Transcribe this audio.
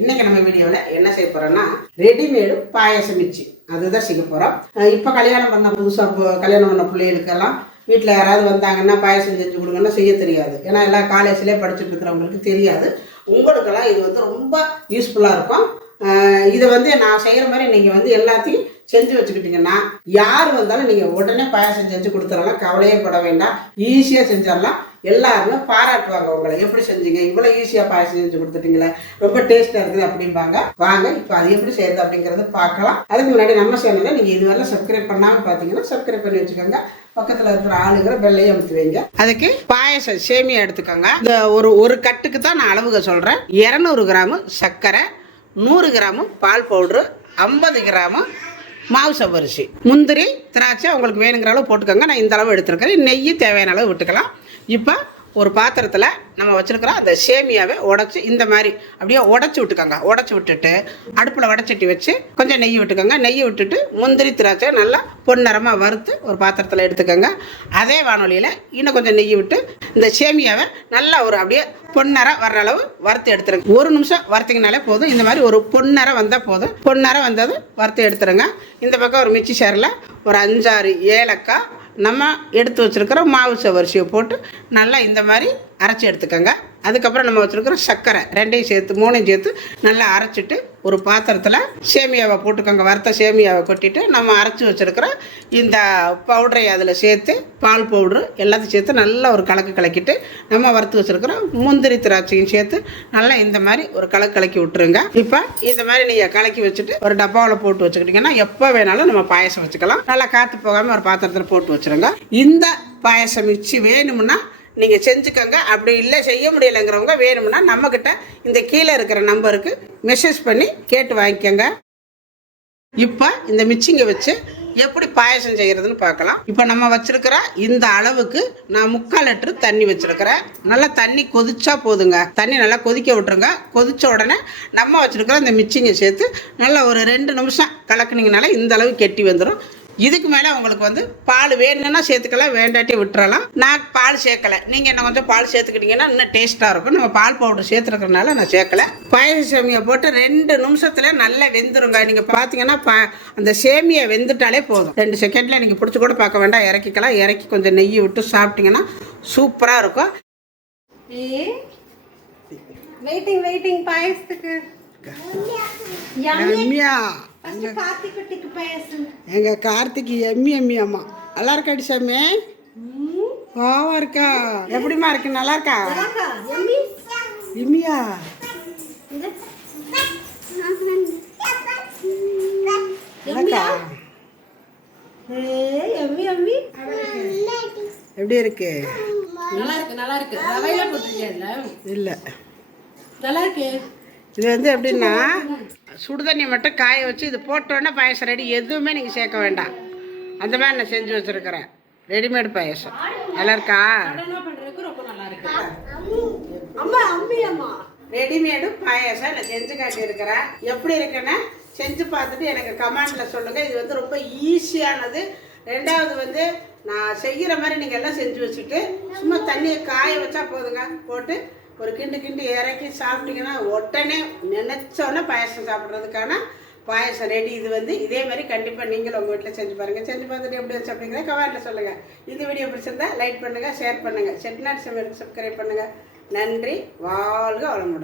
இன்னைக்கு நம்ம வீடியோவில் என்ன செய்ய போகிறோன்னா ரெடிமேடு பாயாசம் மிச்சி அதுதான் செய்ய போகிறோம் இப்போ கல்யாணம் பண்ண புதுசாக கல்யாணம் பண்ண பிள்ளைகளுக்கெல்லாம் வீட்டில் யாராவது வந்தாங்கன்னா பாயாசம் செஞ்சு கொடுங்கன்னா செய்ய தெரியாது. ஏன்னா எல்லாம் காலேஜ்லேயே படிச்சுட்டு இருக்கிறவங்களுக்கு தெரியாது. உங்களுக்கெல்லாம் இது வந்து ரொம்ப யூஸ்ஃபுல்லாக இருக்கும். இதை வந்து நான் செய்கிற மாதிரி நீங்கள் வந்து எல்லாத்தையும் செஞ்சு வச்சுக்கிட்டீங்கன்னா யார் வந்தாலும் நீங்கள் உடனே பாயாசம் செஞ்சு கொடுத்துடலாம். கவலையே பட வேண்டாம். ஈஸியாக செஞ்சிடலாம். எல்லாருமே பாராட்டுவாங்க உங்களை. எப்படி செஞ்சீங்க? இவ்வளோ ஈஸியாக பாயசம் செஞ்சு கொடுத்துட்டீங்களே. ரொம்ப டேஸ்ட்டாக இருக்குது அப்படிம்பாங்க. வாங்க இப்போ அது எப்படி செய்யறது அப்படிங்கிறத பார்க்கலாம். அதுக்கு முன்னாடி நம்ம சேனலை நீங்கள் இதுவரை சப்ஸ்கிரைப் பண்ணாமல் பார்த்தீங்கன்னா சப்ஸ்கிரைப் பண்ணி வச்சுக்கோங்க. பக்கத்தில் இருக்கிற ஆளுங்கிற வெள்ளையை அமுத்து வைங்க. அதுக்கு பாயசம் சேமியா எடுத்துக்கோங்க. இந்த ஒரு ஒரு கட்டுக்கு தான் நான் அளவுக சொல்கிறேன் இரநூறு கிராமு சர்க்கரை நூறு கிராமு பால் பவுட்ரு ஐம்பது கிராமு மாவு சவ்வரிசி முந்திரி திராட்சை உங்களுக்கு வேணுங்கிற அளவு போட்டுக்கோங்க. நான் இந்த அளவு எடுத்துருக்கிறேன் நெய் தேவையான அளவு விட்டுக்கலாம். இப்போ ஒரு பாத்திரத்தில் நம்ம வச்சுருக்கிற அந்த சேமியாவை உடச்சி இந்த மாதிரி அப்படியே உடச்சி விட்டுக்கோங்க. உடச்சி விட்டுட்டு அடுப்பில் வடச்சட்டி வச்சு கொஞ்சம் நெய் விட்டுக்கோங்க. நெய் விட்டுட்டு முந்திரி திராட்சை நல்லா பொன்னிறமாக வறுத்து ஒரு பாத்திரத்தில் எடுத்துக்கோங்க. அதே வானொலியில் இன்னும் கொஞ்சம் நெய் விட்டு இந்த சேமியாவை நல்லா ஒரு அப்படியே பொன்னரம் வர்ற அளவு வறுத்து எடுத்துருங்க. ஒரு நிமிஷம் வறுத்திங்கனாலே போதும். இந்த மாதிரி ஒரு பொன்னரம் வந்தால் போதும். பொன்னரம் வந்தது வறுத்து எடுத்துருங்க. இந்த பக்கம் ஒரு மிச்சி சேரில் ஒரு அஞ்சாறு ஏலக்காய் நம்ம எடுத்து வச்சுருக்கிற மாவு சவரிசியை போட்டு நல்லா இந்த மாதிரி அரைச்சி எடுத்துக்கோங்க. அதுக்கப்புறம் நம்ம வச்சுருக்கிற சர்க்கரை ரெண்டையும் சேர்த்து மூணையும் சேர்த்து நல்லா அரைச்சிட்டு ஒரு பாத்திரத்தில் சேமியாவை போட்டுக்கோங்க. வறுத்த சேமியாவை கொட்டிட்டு நம்ம அரைச்சி வச்சுருக்கிற இந்த பவுடரை அதில் சேர்த்து பால் பவுட்ரு எல்லாத்தையும் சேர்த்து நல்லா ஒரு கலக்கு கலக்கிட்டு நம்ம வறுத்து வச்சுருக்கிற முந்திரி திராட்சையும் சேர்த்து நல்லா இந்த மாதிரி ஒரு கலக்கு கலக்கி விட்டுருங்க. இப்போ இந்த மாதிரி நீங்கள் கலக்கி வச்சுட்டு ஒரு டப்பாவில் போட்டு வச்சுக்கிட்டிங்கன்னா எப்போ வேணாலும் நம்ம பாயசம் வச்சுக்கலாம். நல்லா காற்று போகாமல் ஒரு பாத்திரத்தில் போட்டு வச்சுருங்க. இந்த பாயசம் மிச்சி வேணும்னா நீங்கள் செஞ்சுக்கோங்க. அப்படி இல்லை செய்ய முடியலைங்கிறவங்க வேணும்னா நம்மக்கிட்ட இந்த கீழே இருக்கிற நம்பருக்கு மெசேஜ் பண்ணி கேட்டு வாங்கிக்கோங்க. இப்போ இந்த மிச்சிங்கை வச்சு எப்படி பாயசம் செய்கிறதுன்னு பார்க்கலாம். இப்போ நம்ம வச்சுருக்கிற இந்த அளவுக்கு நான் முக்கால் லிட்டரு தண்ணி வச்சுருக்கிறேன். நல்லா தண்ணி கொதிச்சா போதுங்க. தண்ணி நல்லா கொதிக்க விட்டுருங்க. கொதித்த உடனே நம்ம வச்சுருக்கிற இந்த மிச்சிங்கை சேர்த்து நல்லா ஒரு ரெண்டு நிமிஷம் கலக்குனீங்கனால இந்த அளவு கெட்டி வந்துடும் இதுக்கு மேலே உங்களுக்கு வந்து பால் வேணும்னா சேர்த்துக்கலாம் வேண்டாட்டி விட்டுறலாம். நான் பால் சேர்க்கலை. நீங்கள் என்ன கொஞ்சம் பால் சேர்த்துக்கிட்டீங்கன்னா இன்னும் டேஸ்ட்டாக இருக்கும். நம்ம பால் பவுடர் சேர்த்துருக்கறனால நான் சேர்க்கல. பாயச சேமியை போட்டு ரெண்டு நிமிஷத்தில் நல்லா வெந்துருங்க. நீங்கள் பார்த்தீங்கன்னா பா அந்த சேமியை வெந்துட்டாலே போதும். ரெண்டு செகண்டில் நீங்கள் பிடிச்சி கூட பார்க்க வேண்டாம். இறக்கிக்கலாம். இறக்கி கொஞ்சம் நெய் விட்டு சாப்பிட்டீங்கன்னா சூப்பராக இருக்கும். வெயிட்டிங் வெயிட்டிங் பாயசத்துக்கு. எங்கள் கார்த்திக் எம்மி எம்மி அம்மா. நல்லா இருக்காடி சாமி வாவா இருக்கா? எப்படிம்மா இருக்கு? நல்லா இருக்கா எம்மியா? எப்படி இருக்கு? நல்லா இருக்கு நல்லா இருக்கு இல்லை? நல்லா இருக்கு இது வந்து எப்படின்னா சுடுதண்ணி மட்டும் காய வச்சு இது போட்டோன்னே பாயசம் ரெடி எதுவுமே நீங்கள் சேர்க்க வேண்டாம். அந்த மாதிரி நான் செஞ்சு வச்சுருக்கிறேன். ரெடிமேட் பாயசம். நல்லா இருக்கா ரெடிமேடு பாயாசம் நான் செஞ்சு காட்டியிருக்கிறேன். எப்படி இருக்குன்னு செஞ்சு பார்த்துட்டு எனக்கு கமெண்டில் சொல்லுங்கள் இது வந்து ரொம்ப ஈஸியானது ரெண்டாவது வந்து நான் செய்கிற மாதிரி நீங்கள் எல்லாம் செஞ்சு வச்சுட்டு சும்மா தண்ணியை காய வச்சா போதுங்க. போட்டு ஒரு கிண்டு கிண்டு இறக்கி சாப்பிட்டீங்கன்னா உடனே நினச்சோன்னே பாயசம் பாயாசம் சாப்பிட்றதுக்கான பாயாசம் ரெடி இது வந்து இதே மாதிரி கண்டிப்பாக நீங்களும் உங்கள் வீட்டில் செஞ்சு பாருங்கள் செஞ்சு பார்த்துட்டு எப்படி வச்சு அப்படிங்கிறத கமெண்ட்டில் சொல்லுங்கள் இந்த வீடியோ பிடிச்சிருந்தா லைக் பண்ணுங்கள் ஷேர் பண்ணுங்கள் செட்நாட் சமையல் சப்ஸ்கிரைப் பண்ணுங்கள் நன்றி. வாழ்க வளமுடன்.